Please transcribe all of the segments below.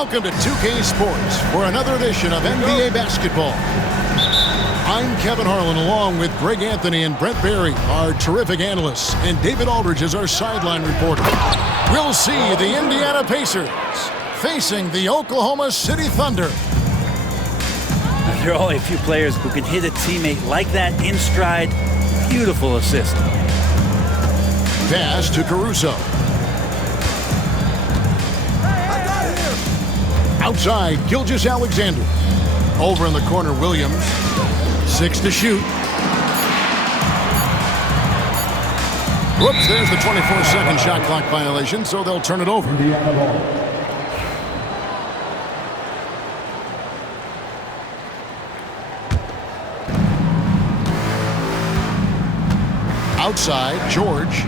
Welcome to 2K Sports for another edition of NBA basketball. I'm Kevin Harlan along with Greg Anthony and Brent Barry, our terrific analysts, and David Aldridge is our sideline reporter. We'll see the Indiana Pacers facing the Oklahoma City Thunder. There are only a few players who can hit a teammate like that in stride. Beautiful assist. Pass to Caruso. Outside, Gilgeous-Alexander. Over in the corner, Williams. 6 to shoot. Whoops, there's the 24-second shot clock violation, so they'll turn it over. Outside, George.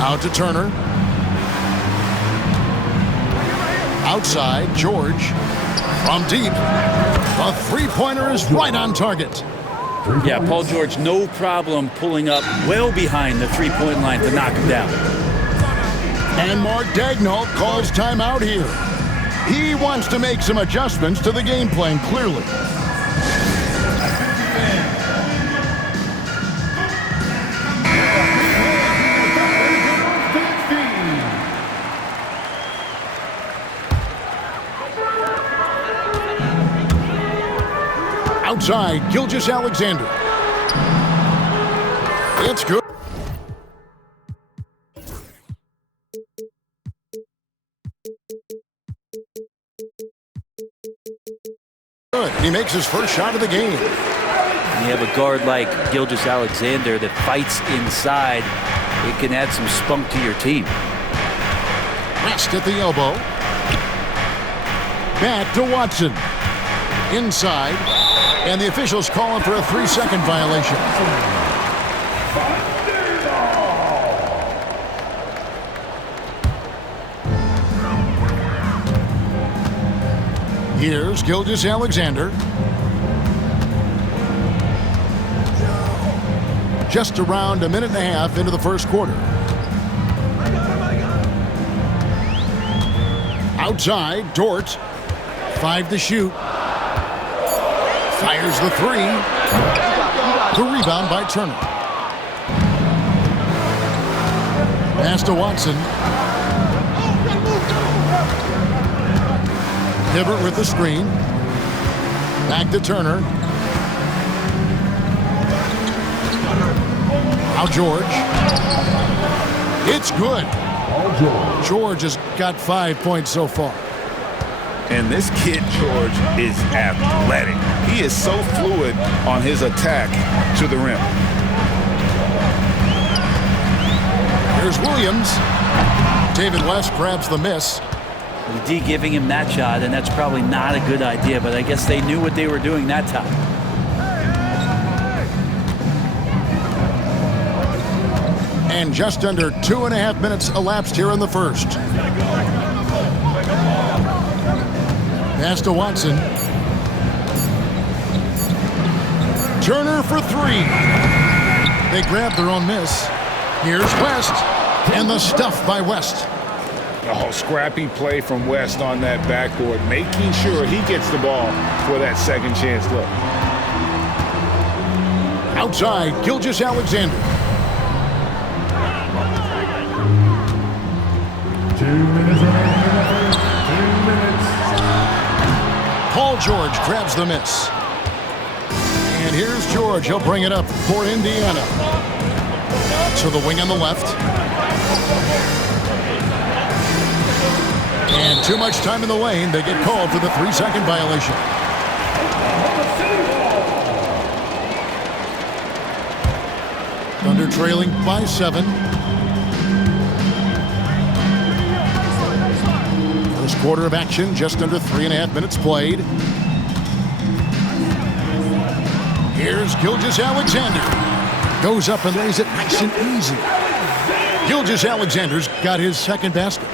Out to Turner. Outside, George. From deep. The three-pointer is right on target. Yeah, Paul George, no problem pulling up well behind the three-point line to knock him down. And Mark Daigneault calls timeout here. He wants to make some adjustments to the game plan, clearly. Outside, Gilgeous-Alexander. It's good. Good. He makes his first shot of the game. You have a guard like Gilgeous-Alexander that fights inside. It can add some spunk to your team. West at the elbow. Back to Watson. Inside. And the officials calling for a 3-second violation. Here's Gilgeous-Alexander. Just around a minute and a half into the first quarter. Outside, Dort. 5 to shoot. Fires the three. The rebound by Turner. Pass to Watson. Hibbert with the screen. Back to Turner. Now George. It's good. George has got 5 points so far. And this kid, George, is athletic. He is so fluid on his attack to the rim. Here's Williams. David West grabs the miss. The D giving him that shot, and that's probably not a good idea, but I guess they knew what they were doing that time. And just under 2.5 minutes elapsed here in the first. Pass to Watson. Turner for 3. They grab their own miss. Here's West. And the stuff by West. Oh, scrappy play from West on that backboard, making sure he gets the ball for that second chance look. Outside, Gilgeous-Alexander. 2 minutes remaining. 2 minutes. Paul George grabs the miss. And here's George. He'll bring it up for Indiana. To the wing on the left. And too much time in the lane. They get called for the 3-second violation. Thunder trailing by 7. First quarter of action, just under 3.5 minutes played. Here's Gilgeous-Alexander. Goes up and lays it nice and easy. Gilgeous-Alexander's got his second basket.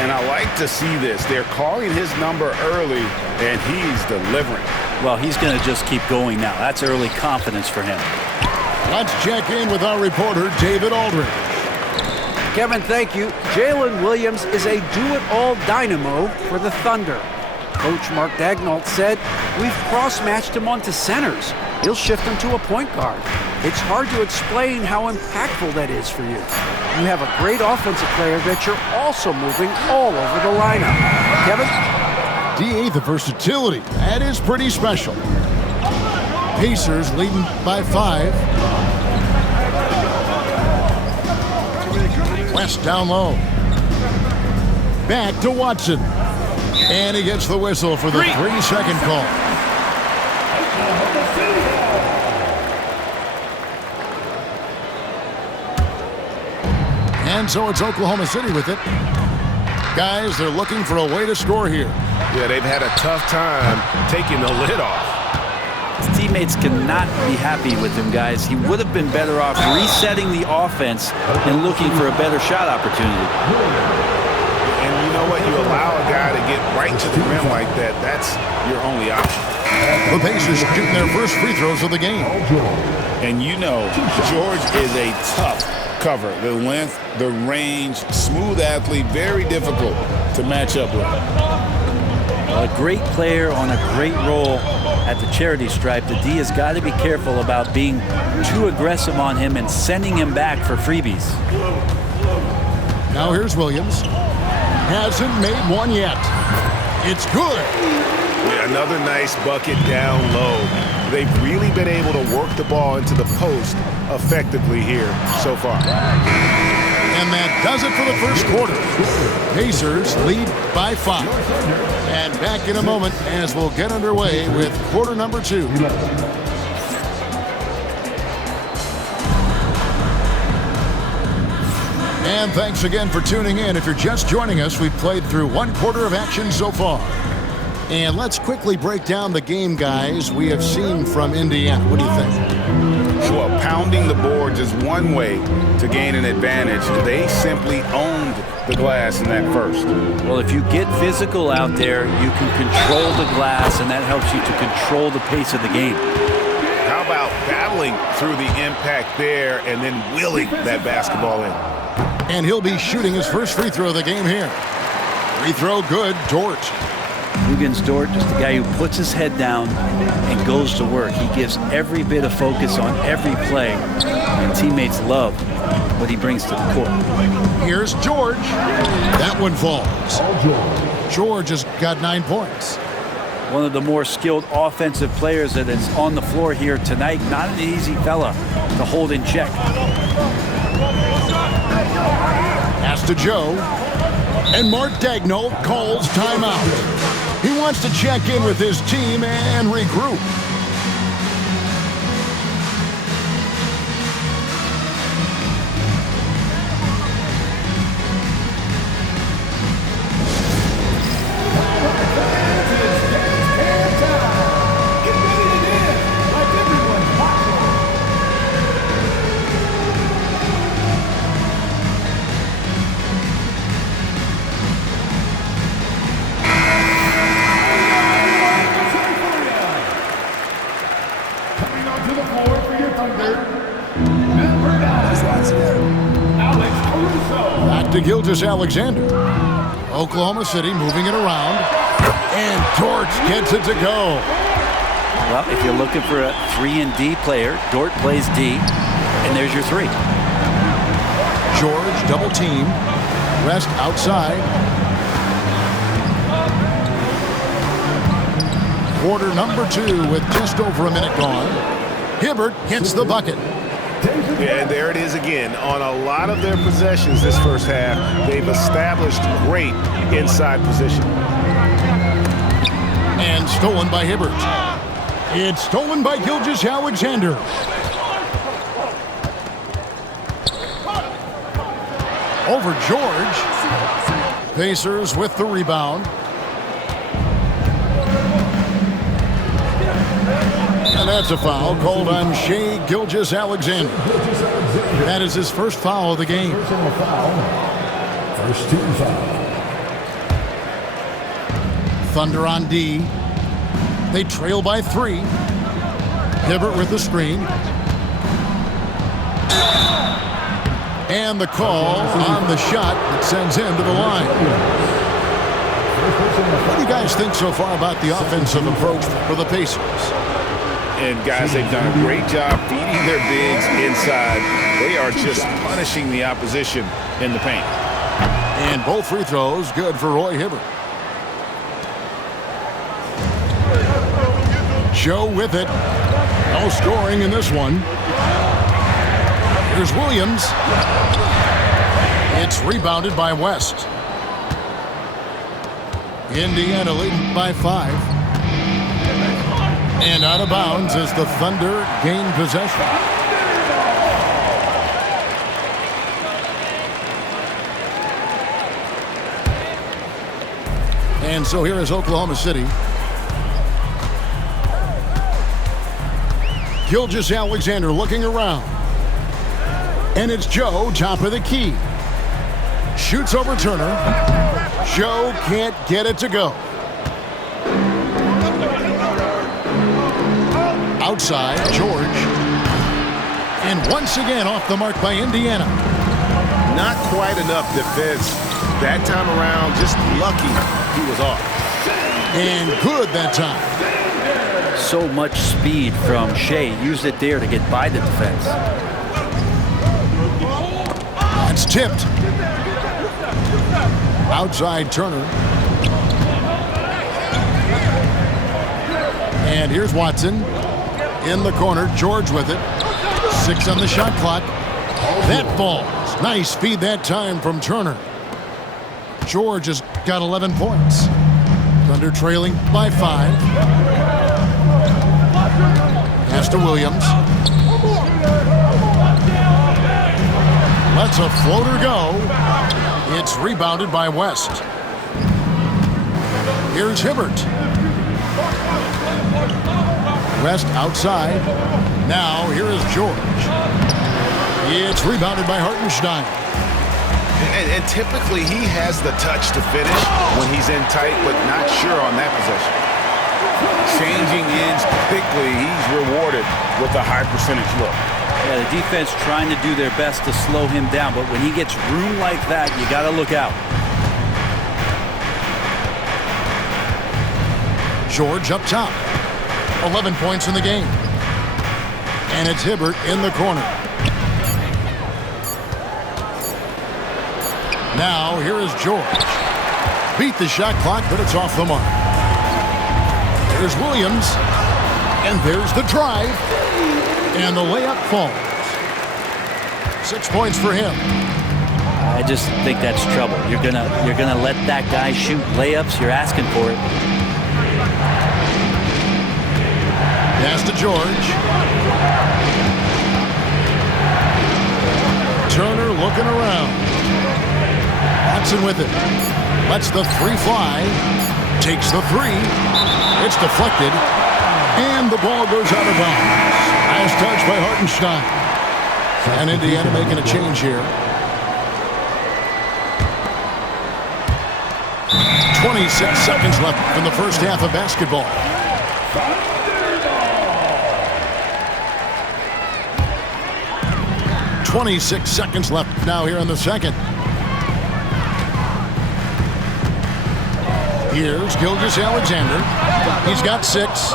And I like to see this. They're calling his number early, and he's delivering. Well, he's going to just keep going now. That's early confidence for him. Let's check in with our reporter, David Aldridge. Kevin, thank you. Jalen Williams is a do-it-all dynamo for the Thunder. Coach Mark Daigneault said, "We've cross-matched him onto centers. He'll shift him to a point guard. It's hard to explain how impactful that is for you. You have a great offensive player that you're also moving all over the lineup." Kevin? D.A., the versatility. That is pretty special. Pacers leading by 5. West down low. Back to Watson. And he gets the whistle for the 3-second call. And so it's Oklahoma City with it. Guys, they're looking for a way to score here. Yeah, they've had a tough time taking the lid off. His teammates cannot be happy with him, guys. He would have been better off resetting the offense and looking for a better shot opportunity. And you know what? You allow a guy to get right to the rim like that, that's your only option. The Pacers shooting their first free throws of the game. And you know, George is a tough cover. The length, the range, smooth athlete, very difficult to match up with. A great player on a great role at the charity stripe. The D has got to be careful about being too aggressive on him and sending him back for freebies. Now here's Williams. Hasn't made one yet. It's good. Yeah, another nice bucket down low. They've really been able to work the ball into the post effectively here so far. And that does it for the first quarter. Pacers lead by 5. And back in a moment as we'll get underway with quarter number 2. And thanks again for tuning in. If you're just joining us, we've played through 1 quarter of action so far. And let's quickly break down the game, guys, we have seen from Indiana. What do you think? Well, pounding the boards is one way to gain an advantage. They simply owned the glass in that first. Well, if you get physical out there, you can control the glass, and that helps you to control the pace of the game. How about battling through the impact there and then willing that basketball in? And he'll be shooting his first free throw of the game here. Free throw good, Dort. Luguentz Dort, just a guy who puts his head down and goes to work. He gives every bit of focus on every play, and teammates love what he brings to the court. Here's George. That one falls. George has got 9 points. One of the more skilled offensive players that is on the floor here tonight. Not an easy fella to hold in check. Pass to Joe. And Mark Daigneault calls timeout. He wants to check in with his team and regroup. Back to Gilgeous-Alexander. Oklahoma City moving it around. And Dort gets it to go. Well, if you're looking for a 3-and-D player, Dort plays D, and there's your 3. George double team. West outside. Quarter number 2 with just over a minute gone. Hibbert hits the bucket. Yeah, and there it is again. On a lot of their possessions this first half, they've established great inside position. And stolen by Hibbert. It's stolen by Gilgeous-Alexander. Over George. Pacers with the rebound. And that's a foul called on Shai Gilgeous-Alexander. That is his first foul of the game. First team foul. Thunder on D. They trail by 3. Hibbert with the screen. And the call on the shot that sends him to the line. What do you guys think so far about the offensive approach for the Pacers? And, guys, they've done a great job feeding their bigs inside. They are just punishing the opposition in the paint. And both free throws good for Roy Hibbert. Joe with it. No scoring in this one. Here's Williams. It's rebounded by West. Indiana leading by 5. And out of bounds as the Thunder gain possession. And so here is Oklahoma City. Gilgeous-Alexander looking around. And it's Joe, top of the key. Shoots over Turner. Joe can't get it to go. Outside, George. And once again off the mark by Indiana. Not quite enough defense. That time around, just lucky he was off. And good that time. So much speed from Shea. Used it there to get by the defense. It's tipped. Outside Turner. And here's Watson. In the corner, George with it. 6 on the shot clock. That falls. Nice feed that time from Turner. George has got 11 points. Thunder trailing by 5. Pass to Williams. Lets a floater go. It's rebounded by West. Here's Hibbert. West outside. Now here is George. It's rebounded by Hartenstein. And typically he has the touch to finish when he's in tight, but not sure on that possession. Changing ends quickly, he's rewarded with a high percentage look. Yeah, the defense trying to do their best to slow him down, but when he gets room like that, you got to look out. George up top. 11 points in the game. And it's Hibbert in the corner. Now here is George. Beat the shot clock, but it's off the mark. There's Williams. And there's the drive. And the layup falls. 6 points for him. I just think that's trouble. You're gonna let that guy shoot layups. You're asking for it. Pass to George. Turner looking around. Watson with it. Lets the 3 fly. Takes the 3. It's deflected. And the ball goes out of bounds. Last touch by Hartenstein. And Indiana making a change here. 26 seconds left in the first half of basketball. .26 seconds left now here in the second. Here's Gilgeous-Alexander. He's got 6.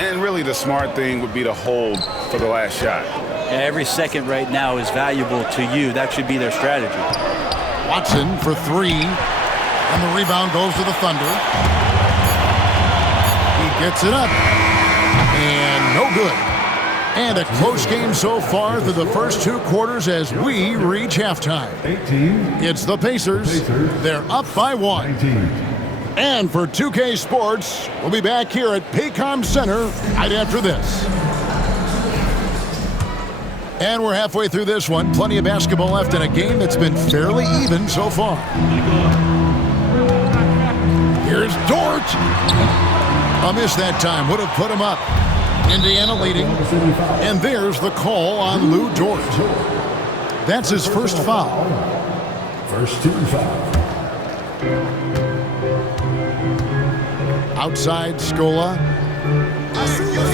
And really the smart thing would be to hold for the last shot. Yeah, every second right now is valuable to you. That should be their strategy. Watson for 3. And the rebound goes to the Thunder. He gets it up. And no good. And a close game so far through the first 2 quarters as we reach halftime. 18. It's the Pacers. They're up by 1. 19. And for 2K Sports, we'll be back here at Paycom Center right after this. And we're halfway through this one. Plenty of basketball left in a game that's been fairly even so far. Here's Dort. A miss that time. Would have put him up. Indiana leading. And there's the call on Lou Dort. That's his first foul. First team foul. Outside Scola.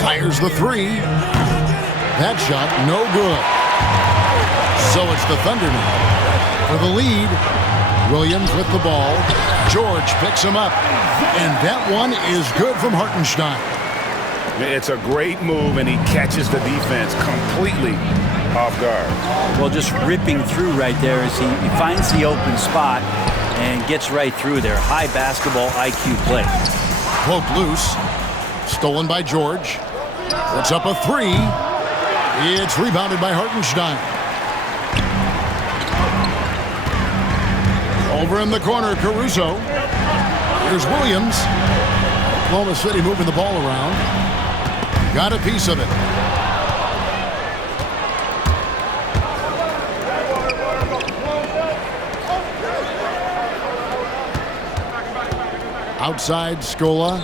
Fires the 3. That shot no good. So it's the Thunder now for the lead. Williams with the ball. George picks him up. And that one is good from Hartenstein. It's a great move, and he catches the defense completely off guard. Well, just ripping through right there as he finds the open spot and gets right through there. High basketball IQ play. Poked loose. Stolen by George. Puts up a three. It's rebounded by Hartenstein. Over in the corner, Caruso. Here's Williams. Oklahoma City moving the ball around. Got a piece of it. Outside, Scola.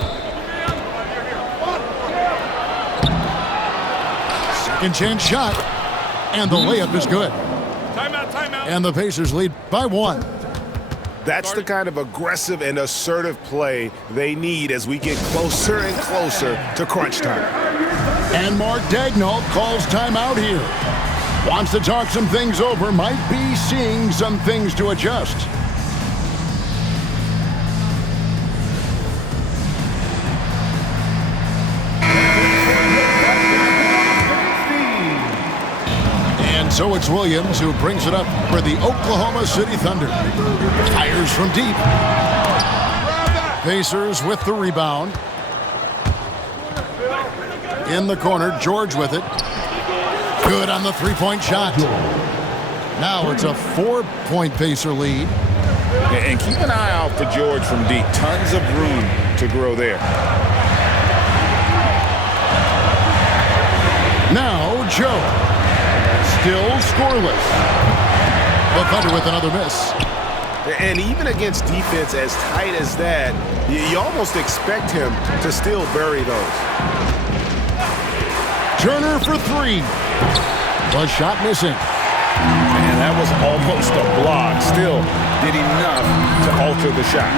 Second chance shot. And the layup is good. Timeout. And the Pacers lead by 1. That's the kind of aggressive and assertive play they need as we get closer and closer to crunch time. And Mark Daigneault calls timeout here. Wants to talk some things over. Might be seeing some things to adjust. And so it's Williams who brings it up for the Oklahoma City Thunder. Fires from deep. Pacers with the rebound. In the corner, George with it. Good on the three-point shot. Now it's a 4-point Pacer lead. And keep an eye out for George from deep. Tons of room to grow there. Now Joe. Still scoreless. The Thunder with another miss. And even against defense as tight as that, you almost expect him to still bury those. Turner for three. The shot missing. And that was almost a block. Still did enough to alter the shot.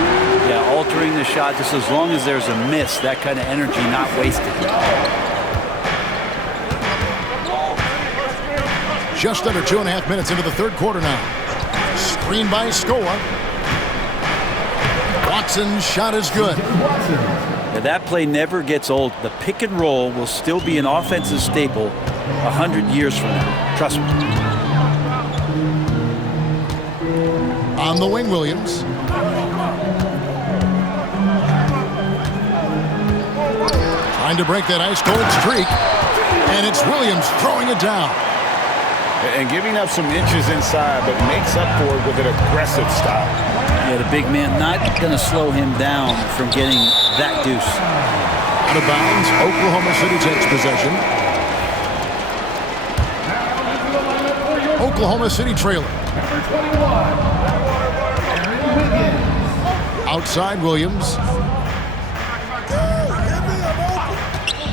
Yeah, altering the shot just as long as there's a miss, that kind of energy not wasted. Just under 2.5 minutes into the third quarter now. Screen by Scola. Watson's shot is good. Now, that play never gets old. The pick and roll will still be an offensive staple 100 years from now. Trust me. On the wing, Williams. Trying to break that ice-cold streak. And it's Williams throwing it down. And giving up some inches inside, but makes up for it with an aggressive stop. Yeah, the big man not going to slow him down from getting that deuce. Out of bounds, Oklahoma City takes possession. Oklahoma City trailing. Outside Williams.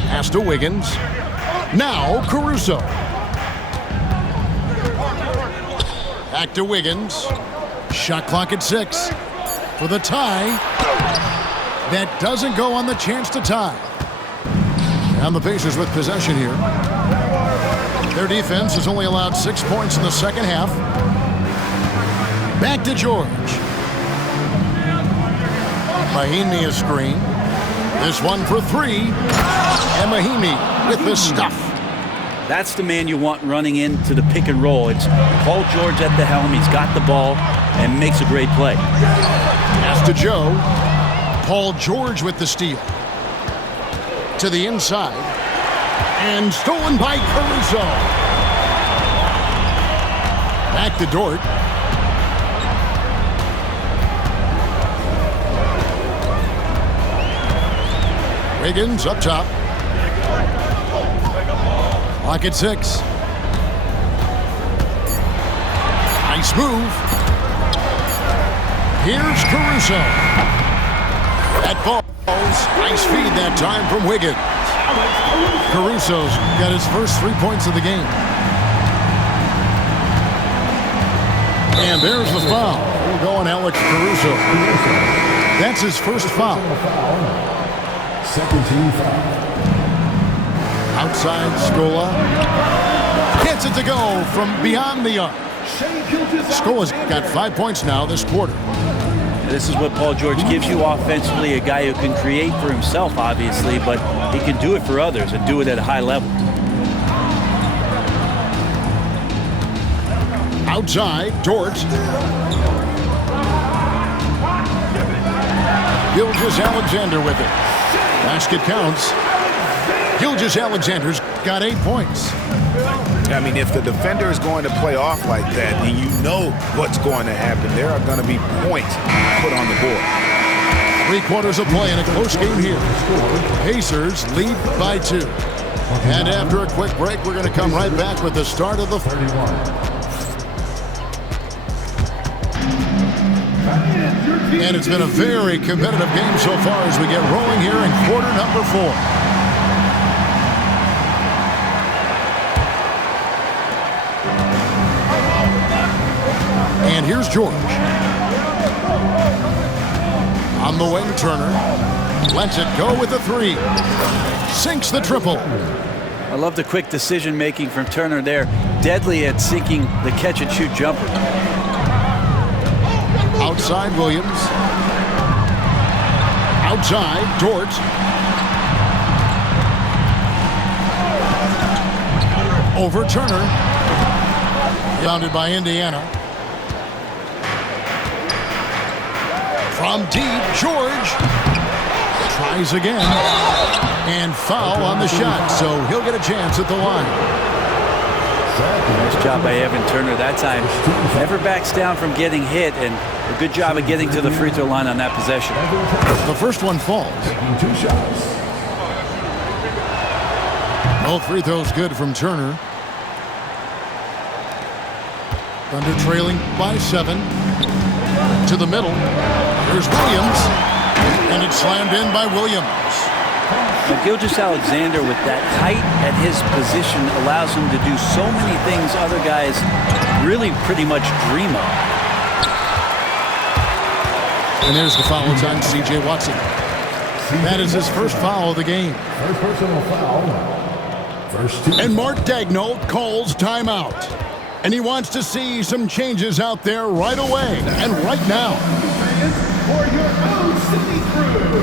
Pass to Wiggins. Now Caruso. Back to Wiggins. Shot clock at 6 for the tie. That doesn't go on the chance to tie. And the Pacers with possession here. Their defense has only allowed 6 points in the second half. Back to George. Mahinmi a screen. This one for three. And Mahinmi with the stuff. That's the man you want running into the pick and roll. It's Paul George at the helm. He's got the ball and makes a great play. Pass to Joe. Paul George with the steal. To the inside. And stolen by Caruso. Back to Dort. Wiggins up top. Clock at 6. Nice move. Here's Caruso. That falls. Nice feed that time from Wiggins. Caruso's got his first 3 points of the game. And there's the foul. We'll go on Alex Caruso. That's his first foul. Second team foul. Outside Scola. Gets it to go from beyond the arc. Scoa's got 5 points now this quarter. This is what Paul George gives you offensively, a guy who can create for himself, obviously, but he can do it for others and do it at a high level. Outside, Dort. Gilgeous-Alexander with it. Basket counts. Gilgeous-Alexander's got 8 points. I mean, if the defender is going to play off like that, then you know what's going to happen. There are going to be points put on the board. 3 quarters of play in a close game here. Pacers lead by 2. And after a quick break, we're going to come right back with the start of the 31. And it's been a very competitive game so far as we get rolling here in quarter number 4. And here's George. On the wing, Turner. Lets it go with the 3. Sinks the triple. I love the quick decision-making from Turner there. Deadly at sinking the catch-and-shoot jumper. Outside, Williams. Outside, Dort. Over Turner. Bounded by Indiana. From deep, George tries again, and foul on the shot, so he'll get a chance at the line. Nice job by Evan Turner that time. Never backs down from getting hit, and a good job of getting to the free throw line on that possession. The first one falls. 2 shots. Both free throws good from Turner. Thunder trailing by 7. To the middle. Here's Williams, and it's slammed in by Williams. Now, Gilgeous-Alexander, with that height at his position, allows him to do so many things other guys really pretty much dream of. And there's the foul. It's on C.J. Watson. That is his first foul of the game. First personal foul. First team. And Mark Daigneault calls timeout. And he wants to see some changes out there right away and right now. For your own Sydney Crew.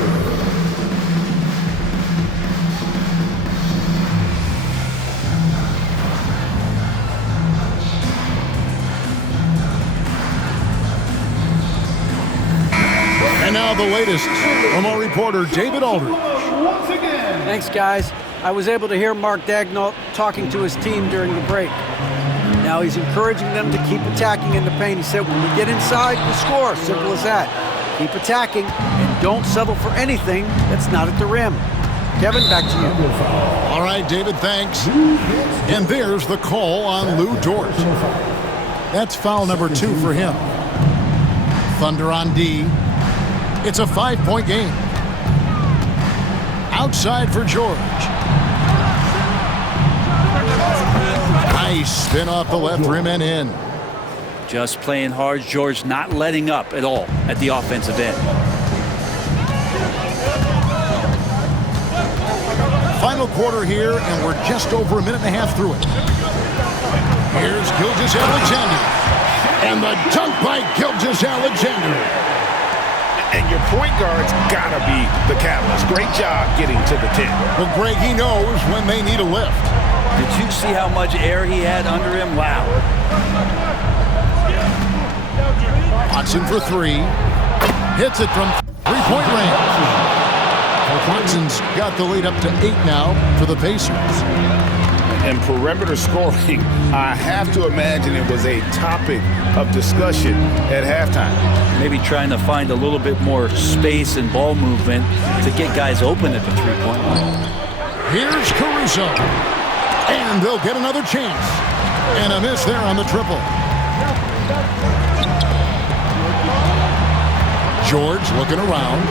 And now the latest from our reporter, David Aldridge. Once again. Thanks, guys. I was able to hear Mark Daigneault talking to his team during the break. Now he's encouraging them to keep attacking in the paint. He said, when we get inside, we score. Simple as that. Keep attacking and don't settle for anything that's not at the rim. Kevin, back to you. All right, David, thanks. And there's the call on Lou Dort. That's foul number 2 for him. Thunder on D. It's a 5-point game. Outside for George. Nice spin off the left rim and in. Just playing hard. George not letting up at all at the offensive end. Final quarter here, and we're just over a minute and a half through it. Here's Gilgeous-Alexander. And the dunk by Gilgeous-Alexander. And your point guard's gotta be the catalyst. Great job getting to the 10. Well, Greg, he knows when they need a lift. Did you see how much air he had under him? Wow. Watson for 3. Hits it from 3-point range. Watson's got the lead up to 8 now for the Pacers. And perimeter scoring, I have to imagine it was a topic of discussion at halftime. Maybe trying to find a little bit more space and ball movement to get guys open at the 3-point line. Here's Caruso. And they'll get another chance. And a miss there on the triple. George looking around.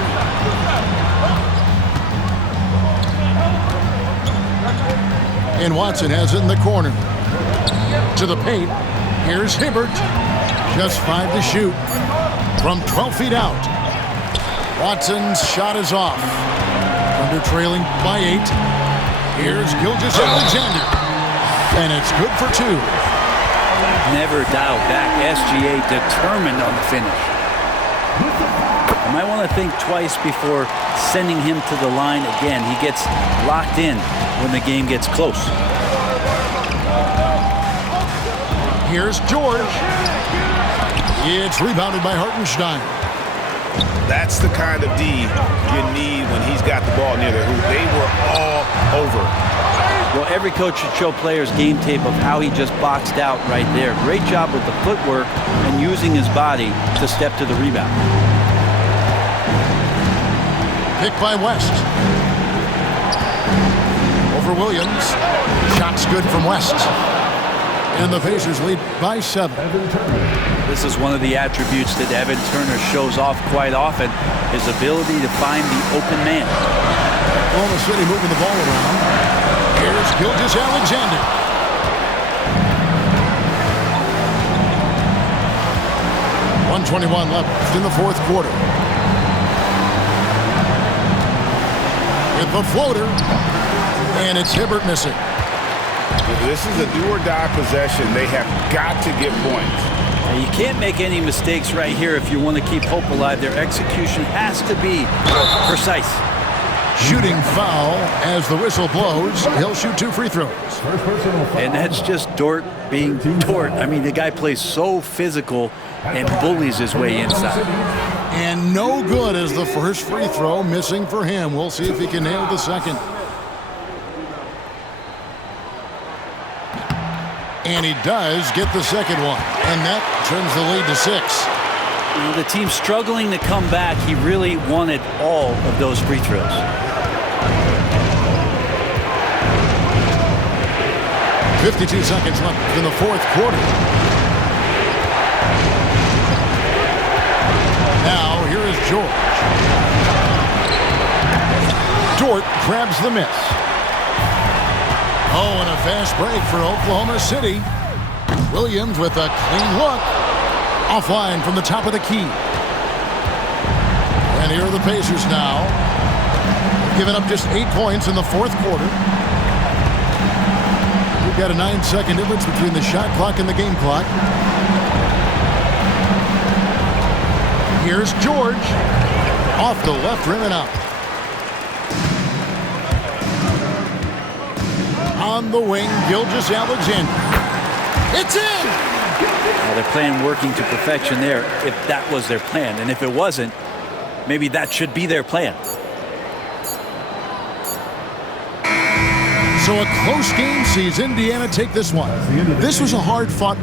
And Watson has it in the corner. To the paint. Here's Hibbert. Just 5 to shoot. From 12 feet out. Watson's shot is off. Under trailing by 8. Here's Gilgeous-Alexander. And it's good for 2. never dialed back. SGA determined on the finish. You might want to think twice before sending him to the line again. He gets locked in when the game gets close. Here's George. It's rebounded by Hartenstein. That's the kind of D you need when he's got the ball near the hoop. They were all over. Well, every coach should show players game tape of how he just boxed out right there. Great job with the footwork and using his body to step to the rebound. Pick by West. Over Williams. Shot's good from West. And the Pacers lead by 7. This is one of the attributes that Evan Turner shows off quite often, his ability to find the open man. Oklahoma City moving the ball around. Here's Gilgeous-Alexander. .121 left in the fourth quarter. With the floater. And it's Hibbert missing. This is a do-or-die possession. They have got to get points. You can't make any mistakes right here if you want to keep hope alive. Their execution has to be precise. Shooting foul as the whistle blows. He'll shoot 2 free throws. And that's just Dort being Dort. I mean, the guy plays so physical and bullies his way inside. And no good as the first free throw missing for him. We'll see if he can nail the second. And he does get the second one. And that turns the lead to 6. The team's struggling to come back. He really wanted all of those free throws. .52 seconds left in the fourth quarter. Now, here is George. Dort grabs the miss. Oh, and a fast break for Oklahoma City. Williams with a clean look. Offline from the top of the key. And here are the Pacers now. They've given up just 8 points in the fourth quarter. We've got a 9-second difference between the shot clock and the game clock. Here's George. Off the left rim and out. On the wing, Gilgeous-Alexander. It's in! Well, their plan working to perfection there, if that was their plan. And if it wasn't, maybe that should be their plan. So a close game sees Indiana take this one. This was a hard-fought